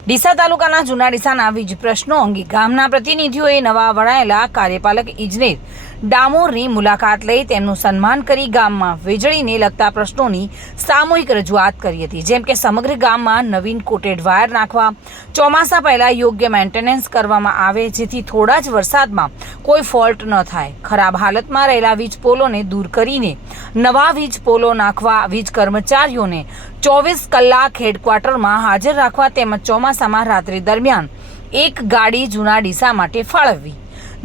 ડીસા તાલુકાના જૂના ડીસાના વીજ પ્રશ્નો અંગે ગામના પ્રતિનિધિઓએ નવા વણાયેલા કાર્યપાલક ઇજનેર ડામોરની મુલાકાત લઈ તેમનું સન્માન કરી ગામમાં વીજળીને લગતા પ્રશ્નોની સામૂહિક રજૂઆત કરી હતી. જેમ કે સમગ્ર ગામમાં નવીન કોટેડ વાયર નાખવા, ચોમાસા પહેલાં યોગ્ય મેન્ટેનન્સ કરવામાં આવે, જેથી થોડા જ વરસાદમાં કોઈ ફોલ્ટ ન થાય. ખરાબ હાલતમાં રહેલા વીજ પોલોને દૂર કરીને નવા વીજ પોલો નાખવા વીજ કર્મચારીઓને ચોવીસ કલાક હેડક્વાર્ટરમાં હાજર રાખવા તેમજ ચોમાસામાં રાત્રિ દરમિયાન એક ગાડી જૂના ડીસા માટે ફાળવવી.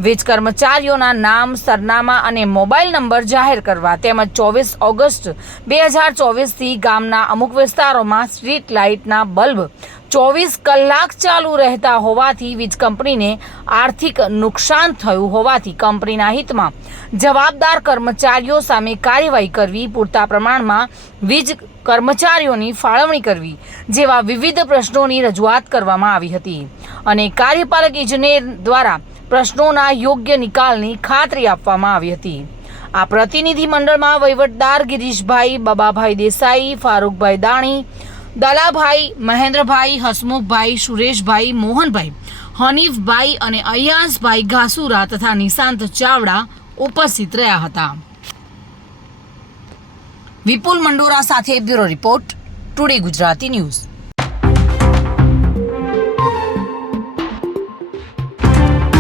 વીજ કર્મચારીઓના નામ, સરનામા અને મોબાઈલ નંબર જાહેર કરવા તેમજ ચોવીસ ઓગસ્ટ બે હજાર ચોવીસથી ગામના અમુક વિસ્તારોમાં સ્ટ્રીટ લાઇટના બલ્બ ચોવીસ કલાક ચાલુ રહેતા હોવાથી વીજ કંપનીને આર્થિક નુકસાન થયું હોવાથી કંપનીના હિતમાં જવાબદાર કર્મચારીઓ સામે કાર્યવાહી કરવી, પૂરતા પ્રમાણમાં વીજ કર્મચારીઓની ફાળવણી કરવી જેવા વિવિધ પ્રશ્નોની રજૂઆત કરવામાં આવી હતી. અને કાર્યપાલક ઇજનેર દ્વારા પ્રશ્નોના યોગ્ય નિકાલની ખાતરી આપવામાં આવી હતી. આ પ્રતિનિધિ મંડળમાં વહીવટદાર ગિરીશભાઈ, બબાભાઈ દેસાઈ, ફારૂકભાઈ દાણી, દલાભાઈ, મહેન્દ્રભાઈ, હસમુખભાઈ, સુરેશભાઈ, મોહનભાઈ, હનીફભાઈ અને અયાસભાઈ ઘાસુરા તથા નિશાંત ચાવડા ઉપસ્થિત રહ્યા હતા. વિપુલ મંડોરા સાથે bureau report, today Gujarati news.